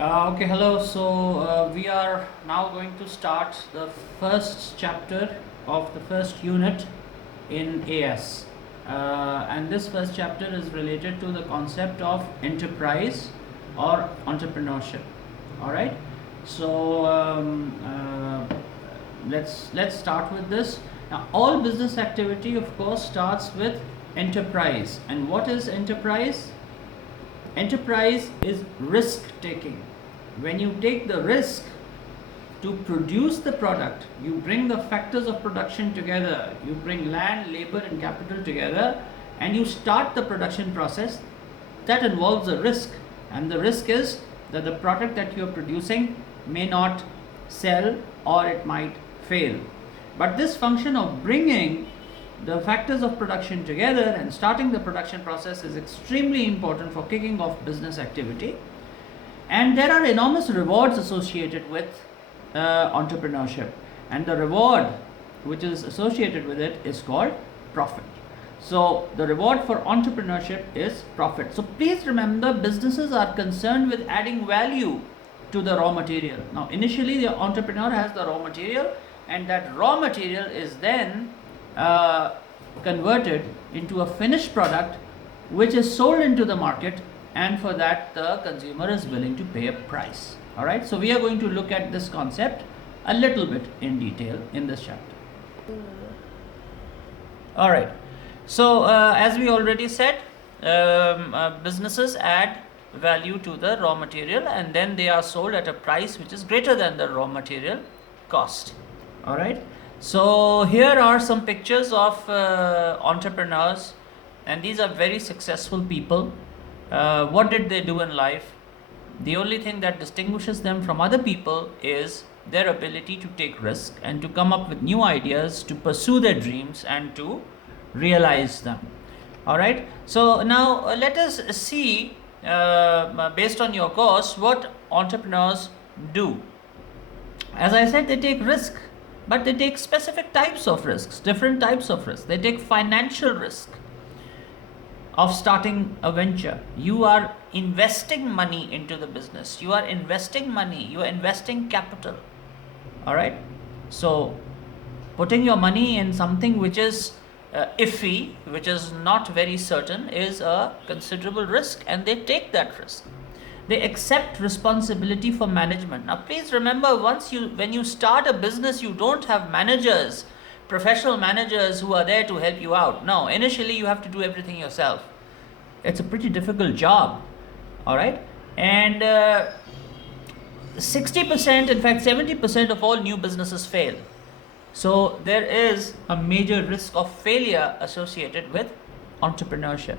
Okay, hello. We are now going to start the first chapter of the first unit in AS. And this first chapter is related to the concept of enterprise or entrepreneurship. All right. So let's start with this. Now, all business activity, of course, starts with enterprise. And what is enterprise? Enterprise is risk taking. When you take the risk to produce the product, you bring the factors of production together, you bring land, labor, and capital together, and you start the production process. That involves a risk, and the risk is that the product that you're producing may not sell or it might fail. But this function of bringing the factors of production together and starting the production process is extremely important for kicking off business activity. And there are enormous rewards associated with entrepreneurship, and the reward which is associated with it is called profit. So the reward for entrepreneurship is profit. So please remember, businesses are concerned with adding value to the raw material. Now initially the entrepreneur has the raw material, and that raw material is then converted into a finished product which is sold into the market, and for that the consumer is willing to pay a price. All right, so we are going to look at this concept a little bit in detail in this chapter. All right, so as we already said, businesses add value to the raw material, and then they are sold at a price which is greater than the raw material cost. All right, so here are some pictures of entrepreneurs, and these are very successful people. What did they do in life? The only thing that distinguishes them from other people is their ability to take risk and to come up with new ideas, to pursue their dreams and to realize them. All right, so now let us see, based on your course, what entrepreneurs do. As I said, they take risk, but they take specific types of risks, different types of risks. They take financial risk of starting a venture. You are investing money into the business. You are investing money. You are investing capital. All right. So putting your money in something which is iffy, which is not very certain, is a considerable risk, and they take that risk. They accept responsibility for management. Now please remember, when you start a business, you don't have managers, professional managers who are there to help you out. No, initially you have to do everything yourself. It's a pretty difficult job. All right, and 60%, in fact 70% of all new businesses fail. So there is a major risk of failure associated with entrepreneurship.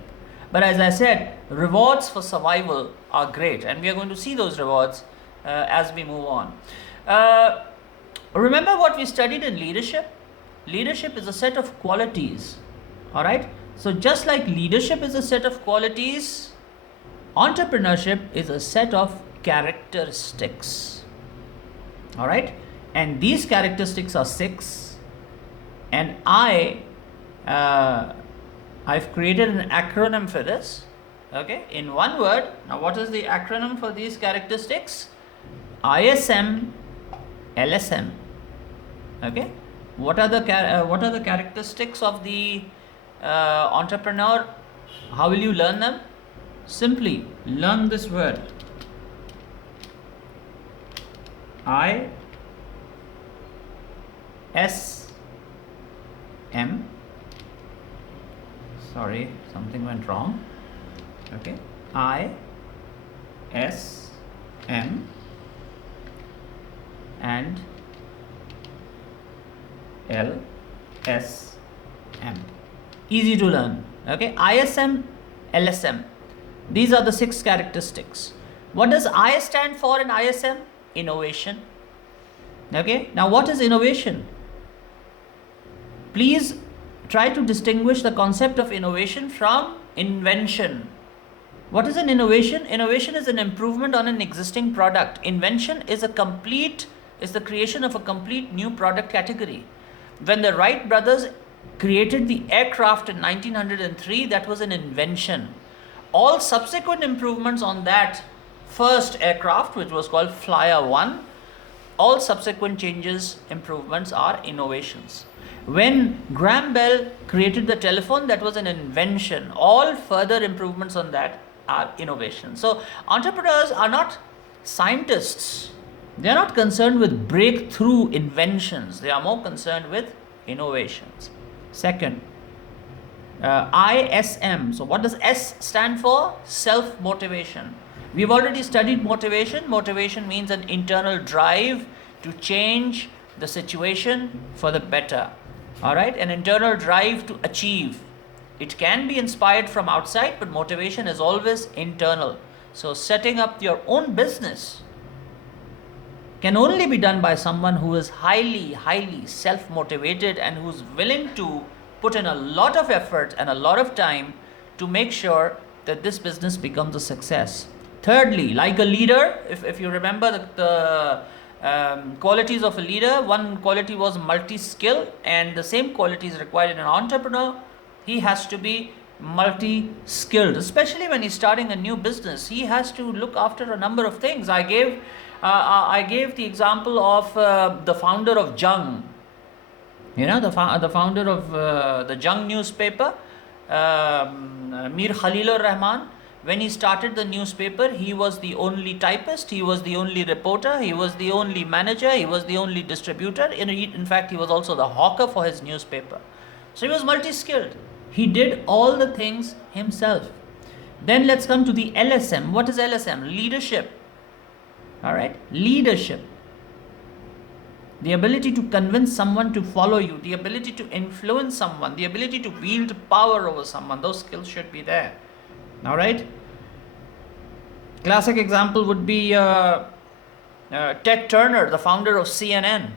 But as I said, rewards for survival are great, and we are going to see those rewards as we move on. Remember what we studied in leadership? Leadership is a set of qualities. All right, so just like leadership is a set of qualities, entrepreneurship is a set of characteristics. All right, and these characteristics are 6, and I've created an acronym for this. Okay, in one word. Now what is the acronym for these characteristics? ISM, LSM. Okay, what are the characteristics of the entrepreneur? How will you learn them? Simply learn this word, ISM. Sorry, something went wrong. Okay, ISM and LSM. Easy to learn. Okay, ISM, LSM. These are the 6 characteristics. What does I stand for in ISM? Innovation. Okay, now what is innovation? Please try to distinguish the concept of innovation from invention. What is an innovation? Innovation is an improvement on an existing product. Invention is the creation of a complete new product category. When the Wright brothers created the aircraft in 1903, that was an invention. All subsequent improvements on that first aircraft, which was called Flyer 1. All subsequent changes, improvements are innovations. When Graham Bell created the telephone, that was an invention. All further improvements on that are innovations. So entrepreneurs are not scientists. They are not concerned with breakthrough inventions. They are more concerned with innovations. Second, ISM. So what does S stand for? Self-motivation. We've already studied motivation. Motivation means an internal drive to change the situation for the better. All right, an internal drive to achieve. It can be inspired from outside, but motivation is always internal. So setting up your own business can only be done by someone who is highly self-motivated and who's willing to put in a lot of effort and a lot of time to make sure that this business becomes a success. Thirdly, like a leader, if you remember the qualities of a leader, one quality was multi-skill, and the same quality is required in an entrepreneur. He has to be multi-skilled, especially when he's starting a new business. He has to look after a number of things. I gave the example of the founder of Jung. You know, the founder of the Jung newspaper, Mir Khalilur Rahman. When he started the newspaper, he was the only typist, he was the only reporter, he was the only manager, he was the only distributor. In fact, he was also the hawker for his newspaper. So he was multi-skilled. He did all the things himself. Then let's come to the LSM. What is LSM? Leadership. All right, leadership. The ability to convince someone to follow you, the ability to influence someone, the ability to wield power over someone. Those skills should be there. All right. Classic example would be Ted Turner, the founder of CNN.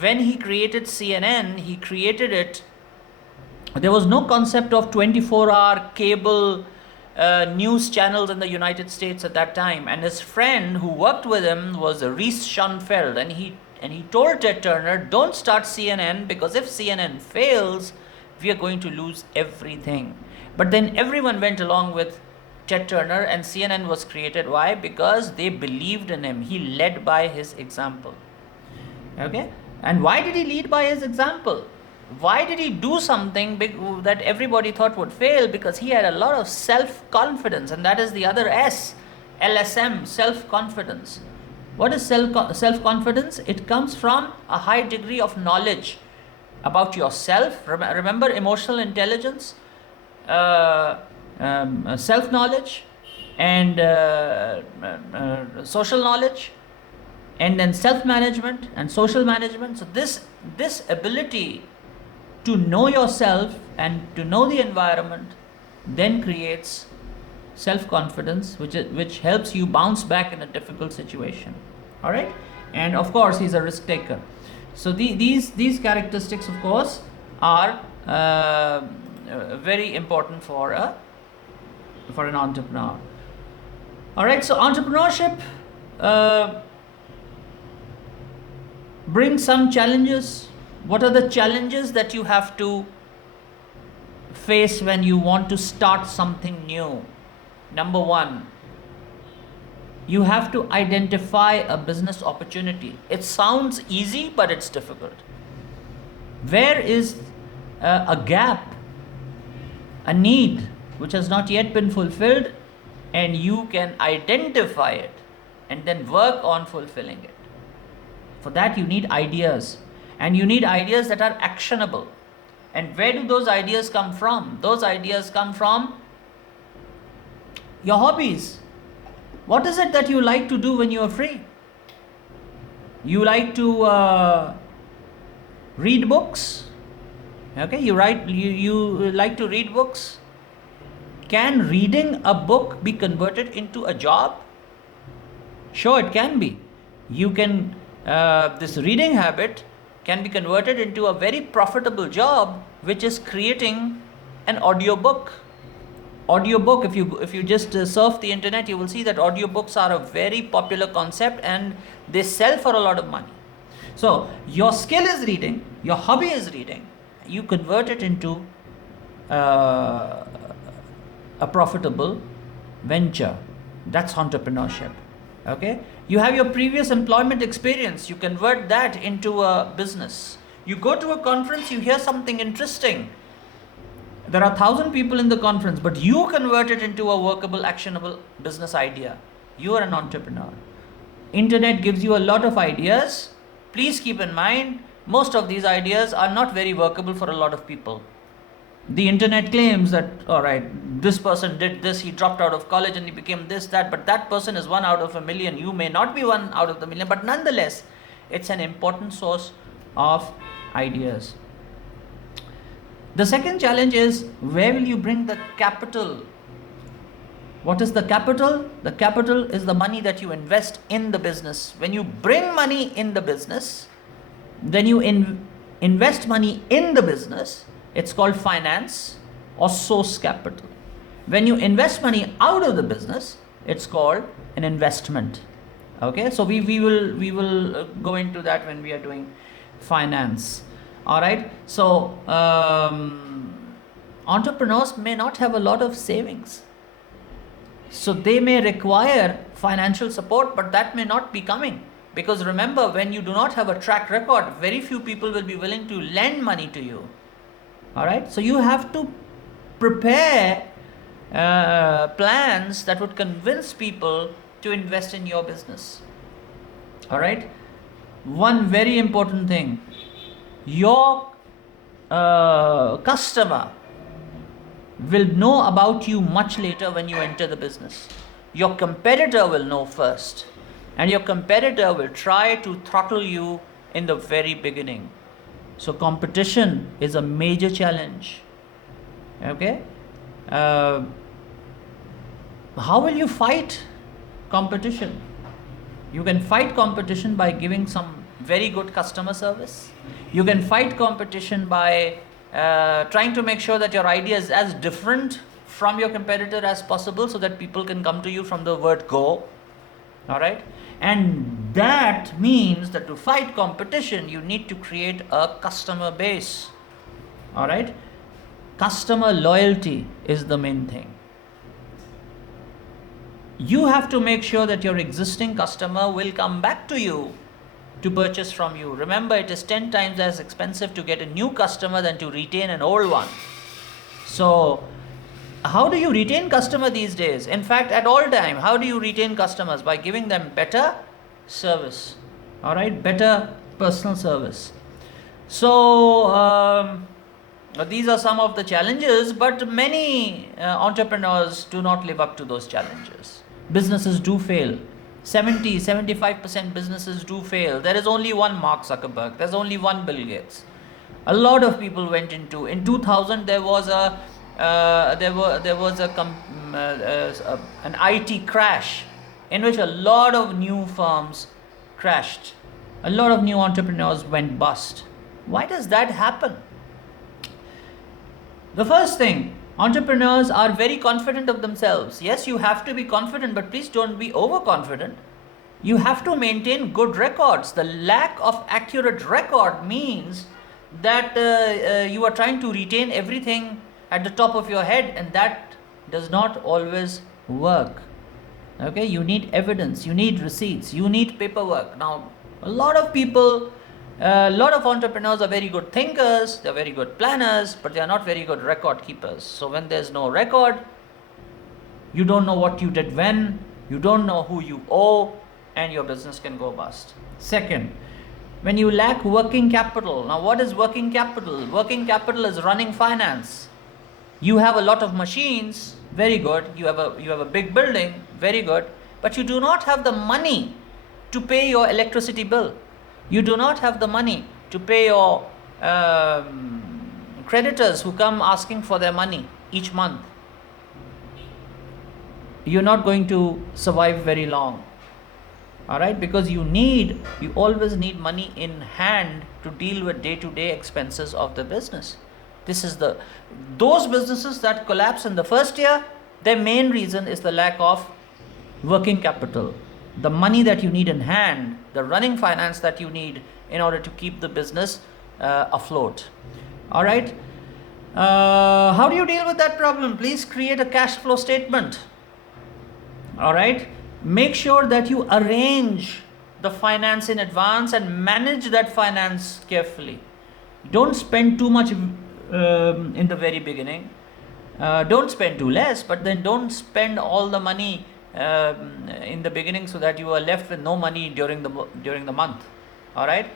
When he created CNN, he created it. There was no concept of 24-hour cable news channels in the United States at that time. And his friend who worked with him was Reese Schonfeld, and he told Ted Turner, "Don't start CNN, because if CNN fails, we are going to lose everything." But then everyone went along with Ted Turner, and CNN was created. Why? Because they believed in him. He led by his example. Okay? And why did he lead by his example? Why did he do something big that everybody thought would fail? Because he had a lot of self-confidence, and that is the other S, LSM, self-confidence. What is self-confidence? It comes from a high degree of knowledge about yourself. Remember emotional intelligence? Self-knowledge and social knowledge, and then self-management and social management. So this ability to know yourself and to know the environment then creates self-confidence, which helps you bounce back in a difficult situation. All right, and of course he's a risk taker. So these characteristics, of course, are very important for an entrepreneur. All right, so entrepreneurship brings some challenges. What are the challenges that you have to face when you want to start something new? Number one, you have to identify a business opportunity. It sounds easy, but it's difficult. Where is a gap, a need which has not yet been fulfilled, and you can identify it and then work on fulfilling it? For that you need ideas, and you need ideas that are actionable. And where do those ideas come from? Those ideas come from your hobbies. What is it that you like to do when you are free? You like to read books. Okay, you like to read books. Can reading a book be converted into a job? Sure, it can be. You can this reading habit can be converted into a very profitable job, which is creating an audiobook. Audiobook, if you just surf the internet, you will see that audiobooks are a very popular concept and they sell for a lot of money. So your skill is reading, your hobby is reading. You convert it into a profitable venture. That's entrepreneurship. Okay, you have your previous employment experience, you convert that into a business. You go to a conference, you hear something interesting. There are 1,000 people in the conference, but you convert it into a workable, actionable business idea. You are an entrepreneur. Internet gives you a lot of ideas. Please keep in mind, most of these ideas are not very workable for a lot of people. The internet claims that, all right, this person did this, he dropped out of college and he became this, that, but that person is 1 out of a million. You may not be 1 out of the million, but nonetheless, it's an important source of ideas. The second challenge is, where will you bring the capital? What is the capital? The capital is the money that you invest in the business. When you bring money in the business, then you invest money in the business. It's called finance or source capital. When you invest money out of the business, it's called an investment. Okay, so we will go into that when we are doing finance. All right, so entrepreneurs may not have a lot of savings, so they may require financial support, but that may not be coming, because remember, when you do not have a track record, very few people will be willing to lend money to you. All right, so you have to prepare plans that would convince people to invest in your business. All right, one very important thing, your customer will know about you much later when you enter the business. Your competitor will know first, and your competitor will try to throttle you in the very beginning. So competition is a major challenge. Okay, how will you fight competition? You can fight competition by giving some very good customer service. You can fight competition by trying to make sure that your idea is as different from your competitor as possible, so that people can come to you from the word go. All right, and that means that to fight competition, you need to create a customer base. All right, customer loyalty is the main thing. You have to make sure that your existing customer will come back to you to purchase from you. Remember, it is 10 times as expensive to get a new customer than to retain an old one. So how do you retain customer these days? In fact, at all time, how do you retain customers? By giving them better service. All right, better personal service. So these are some of the challenges, but many entrepreneurs do not live up to those challenges. Businesses do fail. 70-75% businesses do fail. There is only one Mark Zuckerberg. There's only one Bill Gates. A lot of people went into. In 2000, there was an IT crash in which a lot of new firms crashed. A lot of new entrepreneurs went bust. Why does that happen? The first thing, entrepreneurs are very confident of themselves. Yes, you have to be confident, but please don't be overconfident. You have to maintain good records. The lack of accurate record means that you are trying to retain everything at the top of your head, and that does not always work. Okay, you need evidence, you need receipts, you need paperwork. Now, a lot of people, a lot of entrepreneurs are very good thinkers, they're very good planners, but they are not very good record keepers. So when there's no record, you don't know what you did when, you don't know who you owe, and your business can go bust. Second, when you lack working capital. Now, what is working capital? Working capital is running finance. You have a lot of machines, very good. You have a big building, very good. But you do not have the money to pay your electricity bill. You do not have the money to pay your creditors who come asking for their money each month. You're not going to survive very long. All right, because you always need money in hand to deal with day-to-day expenses of the business. Those businesses that collapse in the first year, their main reason is the lack of working capital. The money that you need in hand, the running finance that you need in order to keep the business afloat. All right. How do you deal with that problem? Please create a cash flow statement. All right. make sure that you arrange the finance in advance and manage that finance carefully. Don't spend too much in the very beginning. Don't spend too less, but then don't spend all the money in the beginning so that you are left with no money during the month. All right.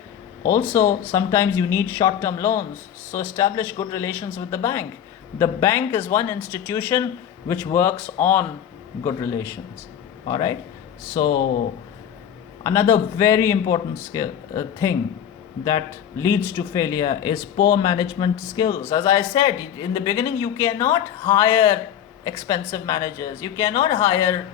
Also, sometimes you need short-term loans, so establish good relations with the bank. The bank is one institution which works on good relations. All right. So another very important thing that leads to failure is poor management skills. As I said in the beginning, you cannot hire expensive managers. You cannot hire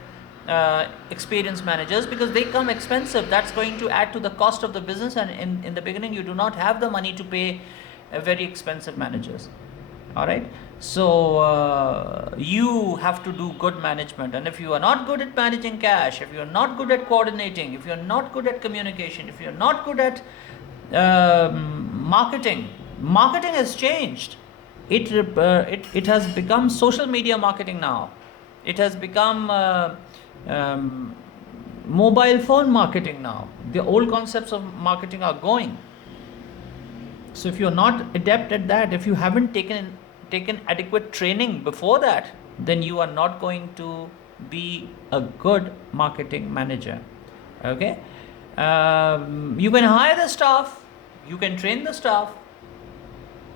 experienced managers because they come expensive. That's going to add to the cost of the business, and in the beginning you do not have the money to pay very expensive managers. All right. So you have to do good management, and if you are not good at managing cash, if you are not good at coordinating, if you are not good at communication, if you are not good at marketing has changed. It has become social media marketing now. It has become mobile phone marketing now. The old concepts of marketing are going. So if you're not adept at that, if you haven't taken adequate training before that, then you are not going to be a good marketing manager. Okay. You can hire the staff, you can train the staff,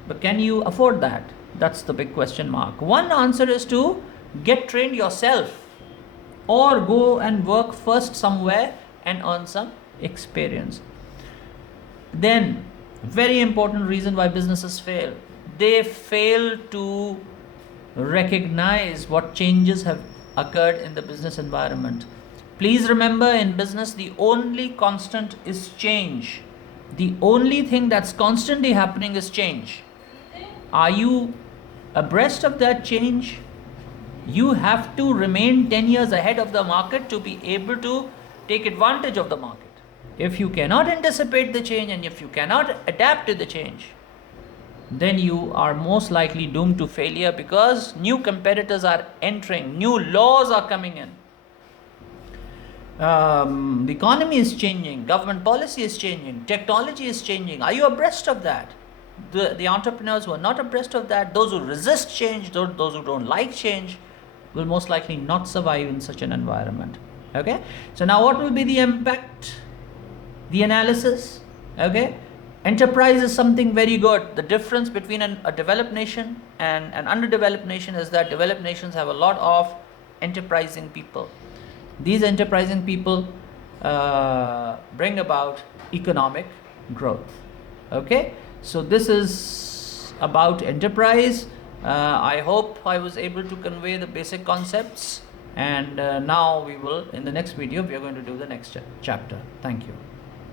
but can you afford that? That's the big question mark. One answer is to get trained yourself, or go and work first somewhere and earn some experience. Then, very important reason why businesses fail. They fail to recognize what changes have occurred in the business environment. Please remember, in business, the only constant is change. The only thing that's constantly happening is change. Are you abreast of that change? You have to remain 10 years ahead of the market to be able to take advantage of the market. If you cannot anticipate the change and if you cannot adapt to the change, then you are most likely doomed to failure, because new competitors are entering, new laws are coming in. The economy is changing, government policy is changing, technology is changing. Are you abreast of that? The entrepreneurs who are not abreast of that, those who resist change, those who don't like change, will most likely not survive in such an environment. Okay. So now what will be the impact? The analysis. Okay. Enterprise is something very good. The difference between a developed nation and an underdeveloped nation is that developed nations have a lot of enterprising people. These enterprising people bring about economic growth. Okay, so this is about enterprise. I hope I was able to convey the basic concepts, and now in the next video we are going to do the next chapter. Thank you.